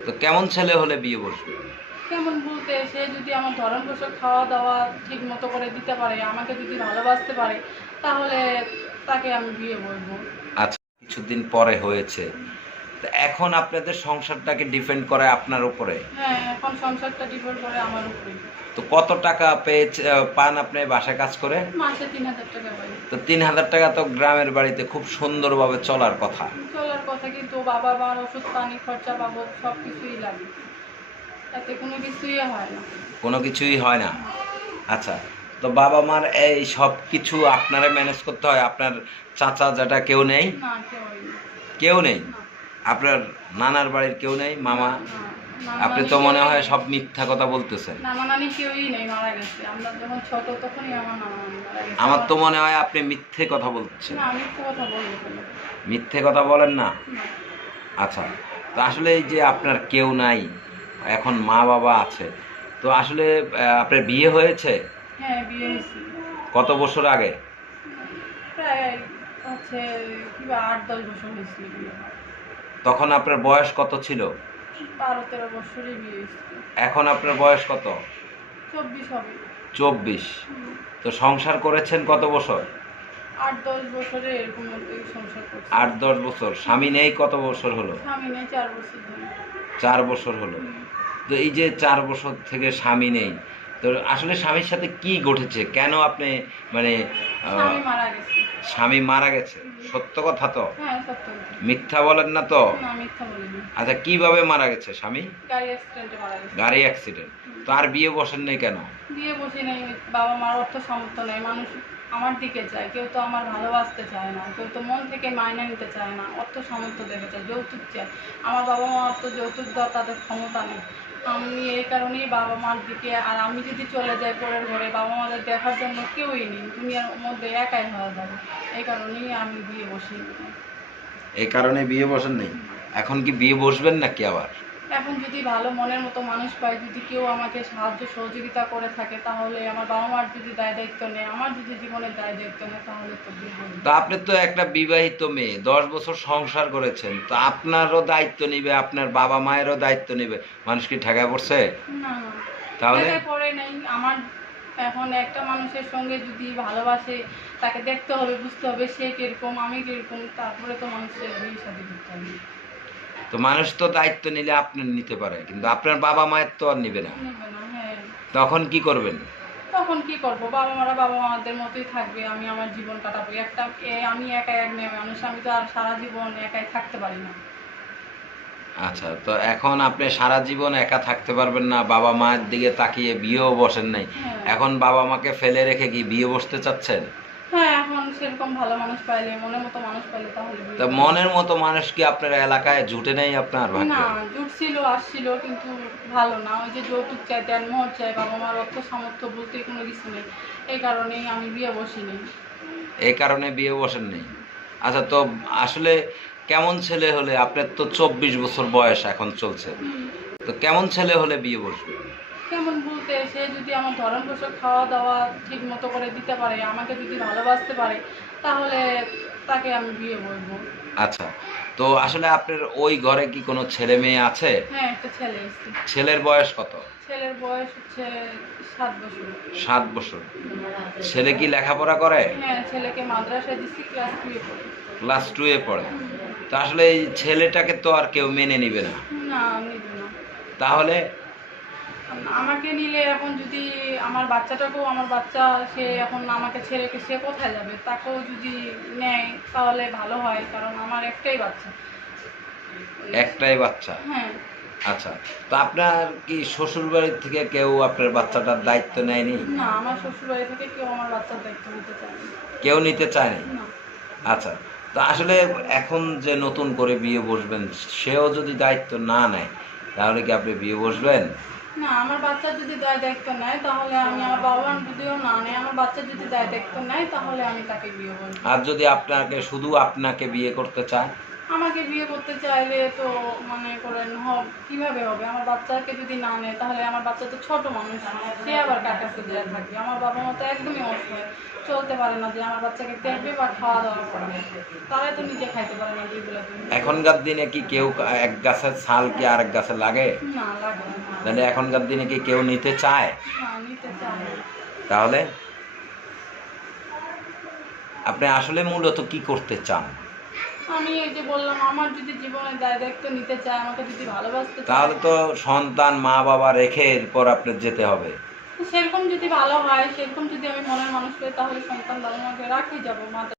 তো কেমন ছেলে হলে বিয়ে বসবে? কেমন বলতে সে যদি আমার ধরন পোশাক খাওয়া দাওয়া ঠিক মতো করে দিতে পারে আমাকে যদি ভালোবাসতে পারে তাহলে তাকে আমি বিয়ে বলব আচ্ছা কিছুদিন পরে হয়েছে। এখন আপনাদের সংসারটাকে ডিপেন্ড করে আপনার উপরে? হ্যাঁ এখন সংসারটা ডিপেন্ড করে আমার উপরে। তো কত টাকা পেয়েছে পান আপনি বাসায় কাজ করে? মাসে তিন হাজার টাকা পাই। তো তিন হাজার টাকা তো গ্রামের বাড়িতে খুব সুন্দরভাবে চলার কথা। চলার কথা কিন্তু বাবা মার ওষুধ পানি খরচা বাবদ সব কিছুই লাগে। তাতে কোনো কিছুই হয় না। কোনো কিছুই হয় না? আচ্ছা তো বাবা মার এই সব কিছু আপনারা ম্যানেজ করতে হয়? আপনার চাচা যেটা কেউ নেই? না কেউ কেউ নেই? আপনার নানার বাড়ির কেউ নেই? মামা? আপনি তো মনে হয় সব মিথ্যা কথা বলতেছেন। আমরা তো মনে হয় আপনি মিথ্যে কথা বলছেন। মিথ্যে কথা বলেন না। আচ্ছা তো আসলে এই যে আপনার কেউ নাই এখন মা বাবা আছে তো আসলে আপনার বিয়ে হয়েছে? হ্যাঁ বিয়ে হয়েছি। কত বছর আগে? প্রায় হচ্ছে আট দশ বছর হয়েছিল। তখন আপনার বয়স কত ছিল? এখন আপনার বয়স কত? চব্বিশ। তো সংসার করেছেন কত বছর? আট দশ বছরে স্বামী নেই কত বছর হলো? চার বছর হলো। তো এই যে চার বছর থেকে স্বামী নেই তো আসলে স্বামীর সাথে কি ঘটেছে? কেন আপনি মানে স্বামী মারা গেছে। সত্য কথা তো? হ্যাঁ। মিথ্যা বলেন না তো? আচ্ছা কীভাবে মারা গেছে স্বামী? গাড়ি অ্যাক্সিডেন্টে তো আর বিয়ে বসেন নেই কেন? বিয়ে বসে নেই বাবা মার অর্থ সামর্থ্য নেই। মানুষ আমার দিকে চায় কেউ তো আমার ভালোবাসতে চায় না কেউ তো মন থেকে মাইনে নিতে চায় না অর্থ সামর্থ্য দেখে চায় যৌতুক চায়। আমার বাবা মা অর্থ যৌতুক দেওয়ার তাদের ক্ষমতা নেই। আমি এই কারণেই বাবা মার দিকে, আর আমি যদি চলে যাই পরের ঘরে, বাবা মাদের দেখার জন্য কেউই নেই। দুনিয়ার মধ্যে একাই হয়ে যাবে। এই কারণেই আমি বিয়ে বসি এই কারণে বিয়ে বসেন নেই? এখন কি বিয়ে বসবেন নাকি আবার? এখন যদি ভালো মনের মতো মানুষ পাই যদি কেউ আমাকে সাহায্য সহযোগিতা করে থাকে তাহলে আমার বাবা মার যদি দায় দায়িত্ব নেয় আমার যদি জীবনের দায় দায়িত্ব নেয় তাহলে তো। তা আপনি তো একটা বিবাহিত মেয়ে দশ বছর সংসার করেছেন তো আপনারও দায়িত্ব নিবে আপনার বাবা মায়েরও দায়িত্ব নিবে। মানুষ কি ঠেকায় পড়ছে? না। তাহলে? পরে নেই। আমার এখন একটা মানুষের সঙ্গে যদি ভালোবাসে তাকে দেখতে হবে বুঝতে হবে সে কীরকম আমি কীরকম তারপরে তো মানুষের বিয়ে সাথে করতে হবে। তো মানুষ তো দায়িত্ব নিলে আপনার নিতে পারে কিন্তু আপনার বাবা মায়ের তো আর নিবে না। হ্যাঁ। তখন কি করবেন? তখন কি করব? বাবা মারা বাবা মাদের মতোই থাকবে আমি আমার জীবন কাটাবো। একটা আমি একা এক মেয়ে মানুষ আমি তো আর সারা জীবন একাই থাকতে পারি না। আচ্ছা তো এখন আপনি সারা জীবন একা থাকতে পারবেন না বাবা মায়ের দিকে তাকিয়ে বিয়েও বসেন নাই। হ্যাঁ। এখন বাবা মাকে ফেলে রেখে কি বিয়ে বসতে চাচ্ছেন? ভালো মানুষ পাইলে মনের মতো মানুষ পাইলে তাহলে তা মনের মতো মানুষ কি আপনার এলাকায় জুটে নেই আপনার ভাগ্যে? না জুটছিল আসছিল কিন্তু ভালো না। ওই যে যৌতুক চাই দেন মোহর চাই বাবা মার অর্থ সামর্থ্য বলতে কোনো কিছু নেই। এই কারণেই আমি বিয়ে বসিনি। এই কারণে বিয়ে বসেন নেই আচ্ছা তো আসলে কেমন ছেলে হলে আপনার তো চব্বিশ বছর বয়স এখন চলছে। তো কেমন ছেলে হলে বিয়ে বসবে? কেমন বলতে সে যদি আমার ধরন পোশাক খাওয়া দাওয়া ঠিক মতো করে দিতে পারে আমাকে যদি ভালোবাসতে পারে তাহলে তাকে আমি বিয়ে বলব আচ্ছা তো আসলে আপনার ওই ঘরে কি কোনো ছেলে মেয়ে আছে? হ্যাঁ একটা ছেলে এসছে। ছেলের বয়স কত? ছেলের বয়স হচ্ছে সাত বছর। সাত বছর। ছেলে কি লেখাপড়া করে? হ্যাঁ ছেলেকে মাদ্রাসায় দিচ্ছি ক্লাস টুয়ে পড়ে। ক্লাস টু এ পড়ে। তো আসলে এই ছেলেটাকে তো আর কেউ মেনে নিবে না। না নিবে না। তাহলে আমাকে নিলে এখন যদি আমার বাচ্চাটাকেও আমার বাচ্চা সে এখন আমাকে ছেড়ে কে সে কোথায় যাবে? তাকেও যদি নেয় তাহলে ভালো হয় কারণ আমার একটাই বাচ্চা। একটাই বাচ্চা? হ্যাঁ। আচ্ছা তো আপনার কি শ্বশুর বাড়ির থেকে কেউ আপনার বাচ্চাটার দায়িত্ব নেয়নি? না আমার শ্বশুরবাড়ি থেকে কেউ আমার বাচ্চার দায়িত্ব নিতে চায়নি। কেউ নিতে চায়নি? আচ্ছা তো আসলে এখন যে নতুন করে বিয়ে বসবেন সেও যদি দায়িত্ব না নেয় তাহলে কি আপনি বিয়ে বসবেন? না, আমার বাচ্চা যদি দায় দায়িত্ব নেয়, তাহলে আমি আমার বাবা মা যদিও না নেয়, আমার বাচ্চা যদি দায় দায়িত্ব নেয়, তাহলে আমি তাকে বিয়ে করব। আর যদি আপনাকে, শুধু আপনাকে বিয়ে করতে চায়? আমাকে বিয়ে করতে চাইলে তো মনে করেন হব কীভাবে হবে? আমার বাচ্চাকে যদি না নেয় তাহলে আমার বাচ্চা তো ছোট মানুষ। সে আবার কাছে দেওয়া থাকবে? আমার বাবা মা তো একদমই অসহায়। চলতে পারে না যে আমার বাচ্চাকে দেখবে বা খাওয়া দাওয়া করবে। তারাই তো নিজে খাইতে পারে না যেগুলো এখনকার দিনে কি কেউ এক গাছের ছাল কি আরেক গাছে লাগে? না লাগে তাহলে এখনকার দিনে কি কেউ নিতে চায়? নিতে চায় তাহলে আপনি আসলে মূলত কি করতে চান? আমি এই যে বললাম আমার যদি জীবনে দায়িত্ব নিতে চায় আমাকে যদি ভালোবাসতে তাহলে তো সন্তান মা বাবা রেখে এরপর আপনার যেতে হবে। সেরকম যদি ভালো হয় সেরকম যদি আমি মনের মানুষ পাই তাহলে সন্তান বাবা মাকে রাখে যাব মা